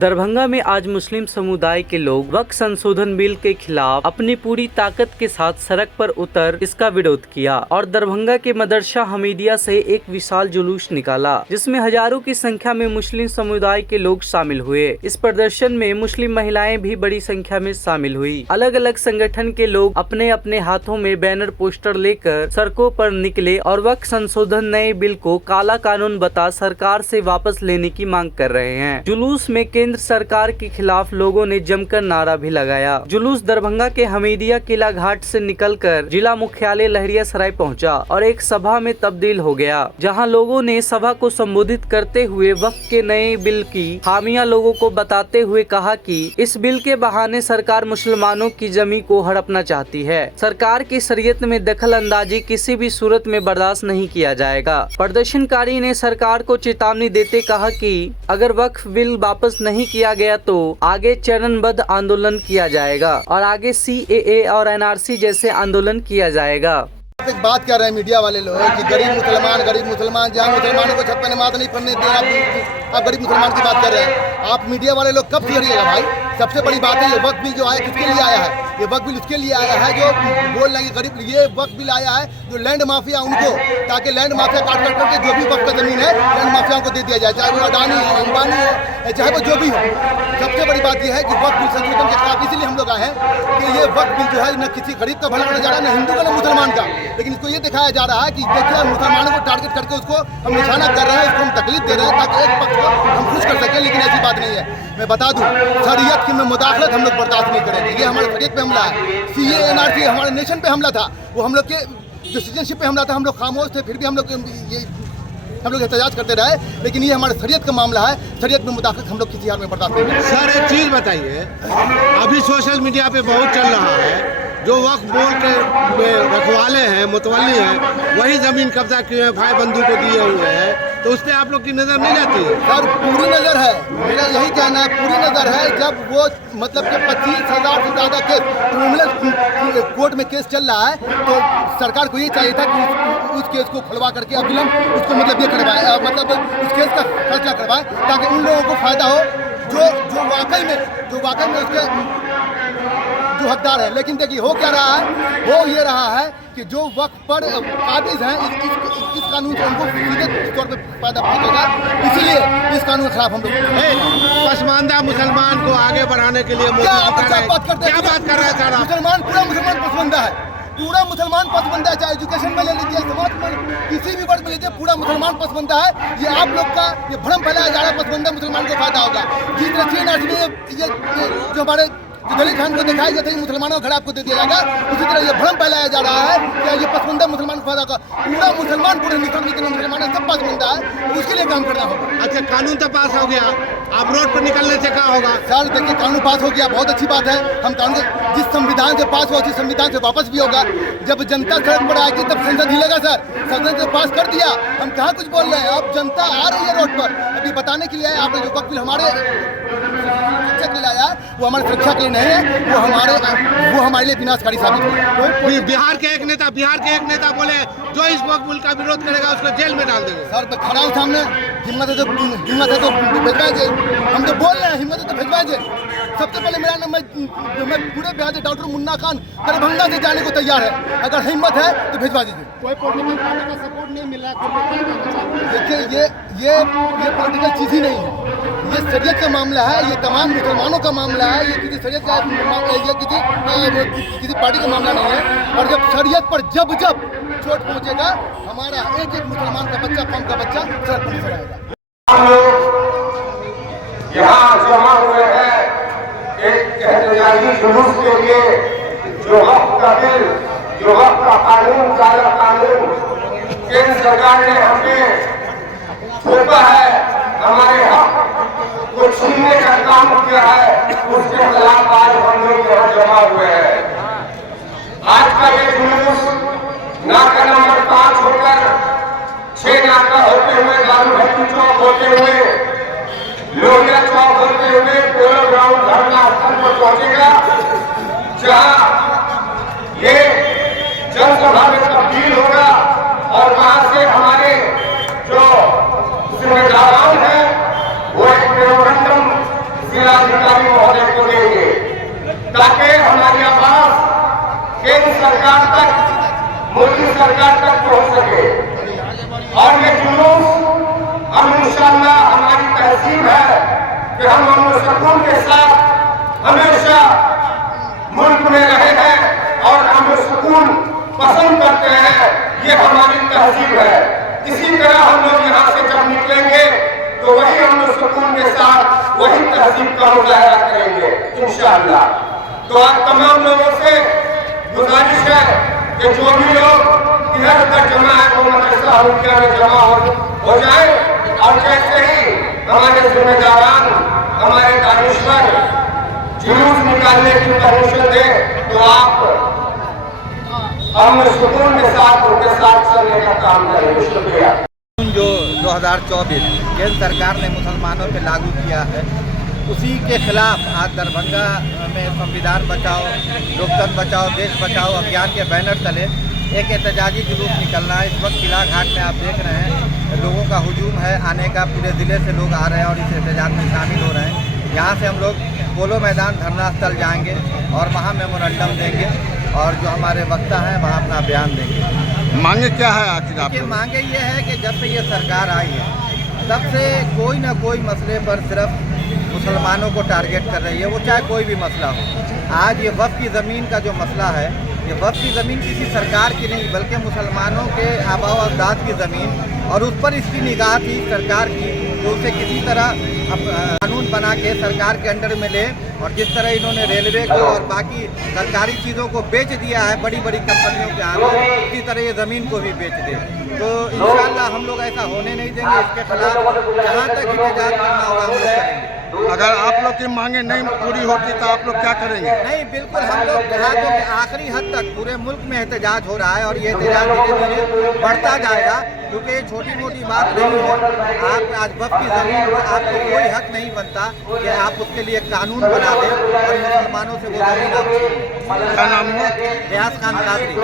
दरभंगा में आज मुस्लिम समुदाय के लोग वक्फ संशोधन बिल के खिलाफ अपनी पूरी ताकत के साथ सड़क पर उतर इसका विरोध किया और दरभंगा के मदरसा हमीदिया से एक विशाल जुलूस निकाला, जिसमें हजारों की संख्या में मुस्लिम समुदाय के लोग शामिल हुए। इस प्रदर्शन में मुस्लिम महिलाएं भी बड़ी संख्या में शामिल हुई। अलग अलग संगठन के लोग अपने अपने हाथों में बैनर पोस्टर लेकर सड़कों पर निकले और वक्फ संशोधन नए बिल को काला कानून बता सरकार से वापस लेने की मांग कर रहे हैं। जुलूस में केंद्र सरकार के खिलाफ लोगों ने जमकर नारा भी लगाया। जुलूस दरभंगा के हमीदिया किला घाट से निकलकर जिला मुख्यालय लहरियासराय पहुंचा और एक सभा में तब्दील हो गया, जहां लोगों ने सभा को संबोधित करते हुए वक्फ के नए बिल की खामियां लोगों को बताते हुए कहा कि इस बिल के बहाने सरकार मुसलमानों की जमीन को हड़पना चाहती है। सरकार की शरीयत में दखल अंदाजी किसी भी सूरत में बर्दाश्त नहीं किया जाएगा। प्रदर्शनकारी ने सरकार को चेतावनी देते कहा कि अगर वक्फ बिल वापस नहीं किया गया तो आगे चरणबद्ध आंदोलन किया जाएगा और आगे CAA और NRC जैसे आंदोलन किया जाएगा। एक बात कर रहे हैं मीडिया वाले लोग कि गरीब मुसलमान जहाँ मुसलमानों को छत पे नमाज नहीं पढ़ने दे, आप गरीब मुसलमान की बात कर रहे हैं। आप मीडिया वाले लोग कब सुधरिएगा भाई? सबसे बड़ी बात है ये वक्फ बिल जो आया किसके लिए आया है? ये वक्फ बिल उसके लिए आया है जो बोल रहे हैं गरीब। ये वक्फ बिल आया है जो लैंड माफिया उनको, ताकि लैंड माफिया काट करके जो भी वक्फ का जमीन है लैंड माफियाओं को दे दिया जाए, चाहे वो अडानी हो, अंबानी हो, चाहे वो जो भी हो। सबसे बड़ी बात यह है कि वक्फ बिल संशोधन के खिलाफ इसलिए हम लोग आए हैं कि ये वक्फ बिल जो है न किसी गरीब का भला होने जा रहा है, न हिंदू का न मुसलमान का, लेकिन इसको ये दिखाया जा रहा है कि देखिए मुसलमानों को टारगेट करके उसको हम निशाना कर रहे हैं, उसको हम तकलीफ दे रहे हैं ताकि एक पक्ष को हम खुश कर सकें। लेकिन ऐसी बात नहीं है। मैं बता दूं, शरीयत की में मुदाखलत हम लोग बर्दाश्त नहीं करेंगे। ये हमारे शरीयत पे हमला है। CAA NRC हमारे नेशन पे हमला था, वो हम लोग के जो सिटीजनशिप पे हमला था। हम लोग खामोश थे, फिर भी हम लोग एहतजाज करते रहे, लेकिन ये हमारे शरीयत का मामला है। शरीयत में मुदाखलत हम लोग किसी हाल में बर्दाश्त नहीं करेंगे। सर एक चीज़ बताइए, अभी सोशल मीडिया पे बहुत चल रहा है जो वक्फ बोर्ड के रखवाले हैं, मुतवल्ली हैं, वही ज़मीन कब्जा किए हैं, भाई बंधु को दिए हुए हैं, तो उस पर आप लोग की नज़र नहीं जाती है? सर पूरी नज़र है, मेरा यही कहना है, पूरी नज़र है। जब वो मतलब कि 25,000 से ज़्यादा केस क्रिमिनल कोर्ट में केस चल रहा है, तो सरकार को ये चाहिए था कि उस केस को खुलवा करके अविलंब उसको मतलब ये करवाए, मतलब उस केस का फैसला करवाए ताकि उन लोगों को फ़ायदा हो जो वाकई में उसके जो हकदार है। लेकिन देखिए हो क्या रहा है, हो ये रहा है कि जो वक्त पर काबिज हैं इस कानून से उनको सीधे तौर पर फायदा पहुंचेगा, इसीलिए इस कानून के खिलाफ हम लोग पसमानदा मुसलमान को आगे बढ़ाने के लिए क्या बात कर रहे हैं? मुसलमान पूरा मुसलमान पसमानदा है, पूरा मुसलमान पसमानदा है। चाहे एजुकेशन में ले लीजिए, समाज में किसी भी वर्ग में लीजिए, पूरा मुसलमान पसमानदा है। ये आप लोग का ये भ्रम फैलाया जा रहा है पसमानदा मुसलमान को फायदा होगा। जिस तरह से NRC ये जो हमारे दलित खान को दिखाई जाता है मुसलमानों को खड़ा आपको दे दिया जाएगा, उसी तरह ये भ्रम फैलाया जा रहा है कि ये पसमानदा मुसलमान को फायदा होगा। पूरा मुसलमान पूरे हिंदुस्तान में जितने मुसलमान है सब पसमानदा है, उसके लिए काम करना होगा। अच्छा, कानून तो पास हो गया, आप रोड पर निकलने से क्या होगा? सर देखिए कानून पास हो गया, बहुत अच्छी बात है। हम कानून जिस संविधान से पास हुआ उसी संविधान से वापस भी होगा। जब जनता सड़क पर आएगी तब संसद हिलेगा। सर संसद ने पास कर दिया, हम कहाँ कुछ बोल रहे हैं। अब जनता आ रही है रोड पर, अभी बताने के लिए आए आपने जो वक्त बिल हमारे सुरक्षा के लिए आया वो हमारे सुरक्षा के लिए नहीं है, वो हमारे लिए विनाशकारी साबित हुआ। बिहार के एक नेता बोले जो इस वक्त बिल का विरोध करेगा उसको जेल में डाल देंगे। सर खड़ा हूँ सामने, हिम्मत है तो भिजवाए जेल। हम तो बोल रहे हैं हिम्मत है तो भिजवाए जेल। सबसे पहले मेरा नाम मैं पूरे बिहार से डॉक्टर मुन्ना खान दरभंगा से जाने को तैयार है, अगर हिम्मत है तो भिजवा दीजिए। कोई पॉलिटिकल पार्टी का सपोर्ट नहीं मिल रहा। देखिए ये पॉलिटिकल चीज़ ही नहीं है, ये शरीयत का मामला है, ये तमाम मुसलमानों का मामला है, ये किसी शरीयत का ये किसी पार्टी का मामला नहीं है। और जब शरीयत पर जब चोट पहुंचेगा, हमारा एक मुसलमान का बच्चा, कौम का बच्चा सड़क पर नजर आएगा। यहाँ जमा हुए हैं एक एहतजाजी जुलूस के लिए, जो वक्त का बिल, जो वक्त का कानून, काला कानून केंद्र सरकार ने हमें थोपा है, हमारे हक को छीनने का काम किया है, उसके खिलाफ आज हम लोग यहाँ जमा हुए हैं। आज का ये जुलूस नाका नंबर 5 होकर 6 नाका होते हुए, गांधी भट्टी चौक होते हुए, लोहिया चौक होते हुए पोलो ग्राउंड धरना स्थल पर पहुंचेगा, जहां ये जनसभा में तब्दील होगा और वहां से हमारे जो जिम्मेदारान हैं वो एक मेमोरेंडम जिलाधिकारी महोदय को देंगे ताकि हमारी आवाज केंद्र सरकार तक, मोदी सरकार तक पहुंच सके। और ये जुलूस हम इंशाअल्लाह, हमारी तहसीब है कि हम अमन सुकून के साथ हमेशा मुल्क में रहे हैं और अमन सुकून पसंद करते हैं, ये हमारी तहजीब है। इसी तरह हम लोग यहाँ से जब निकलेंगे तो वही अमन सुकून के साथ वही तहजीब का मुजाहरा करेंगे इंशाअल्लाह। तो आप तमाम लोगों से गुजारिश है कि जो भी लोग इधर उधर जमा है वो मदरसा हल्का में जमा हो जाए, और जैसे ही हमारे जिम्मेदारान, हमारे दानिश्वर जुलूस निकालने की परमिशन दे तो आप अमन सुकून के साथ उनके साथ चलने का काम करेंगे। शुक्रिया। जो 2024 केंद्र सरकार ने मुसलमानों पे लागू किया है, उसी के खिलाफ आज दरभंगा में संविधान बचाओ, लोकतंत्र बचाओ, देश बचाओ अभियान के बैनर तले एक एहतजाजी जुलूस निकलना है। इस वक्त किला घाट में आप देख रहे हैं लोगों का हुजूम है आने का, पूरे ज़िले से लोग आ रहे हैं और इस एहतजाज में शामिल हो रहे हैं। यहाँ से हम लोग पोलो मैदान धरना स्थल जाएंगे और वहाँ मेमोरेंडम देंगे और जो हमारे वक्ता हैं वहाँ अपना बयान देंगे। मांगे क्या है आखिर आप? मांगे ये है कि जब से ये सरकार आई है तब से कोई ना कोई मसले पर सिर्फ मुसलमानों को टारगेट कर रही है, वो चाहे कोई भी मसला हो। आज ये वक्फ की ज़मीन का जो मसला है, ये वक्फ की ज़मीन किसी सरकार की नहीं बल्कि मुसलमानों के आबा व अजदाद की ज़मीन, और उस पर इसकी निगाह थी सरकार की तो उसे किसी तरह कानून बना के सरकार के अंडर में ले, और जिस तरह इन्होंने रेलवे को और बाकी सरकारी चीज़ों को बेच दिया है बड़ी बड़ी कंपनियों के आगे, इसी तरह ये ज़मीन को भी बेच दे। तो इंशाअल्लाह हम लोग ऐसा होने नहीं देंगे। इसके खिलाफ जहाँ तक एहतजाज करना होगा हम लोग करेंगे। अगर आप लोग की मांगे नहीं पूरी होती तो आप लोग क्या करेंगे? नहीं, बिल्कुल हम लोग जहाज़ों के आखिरी हद तक पूरे मुल्क में एहतजाज हो रहा है और ये एहतजाज धीरे धीरे बढ़ता जाएगा, क्योंकि ये छोटी मोटी बात नहीं है। आप आज वक्फ की ज़मीन पर आपको कोई हक नहीं बनता कि आप उसके लिए कानून बना दें और मुसलमानों से वो ज़मीन आप छीन लें। क्या नाम हुआ? रियाज खान कादरी।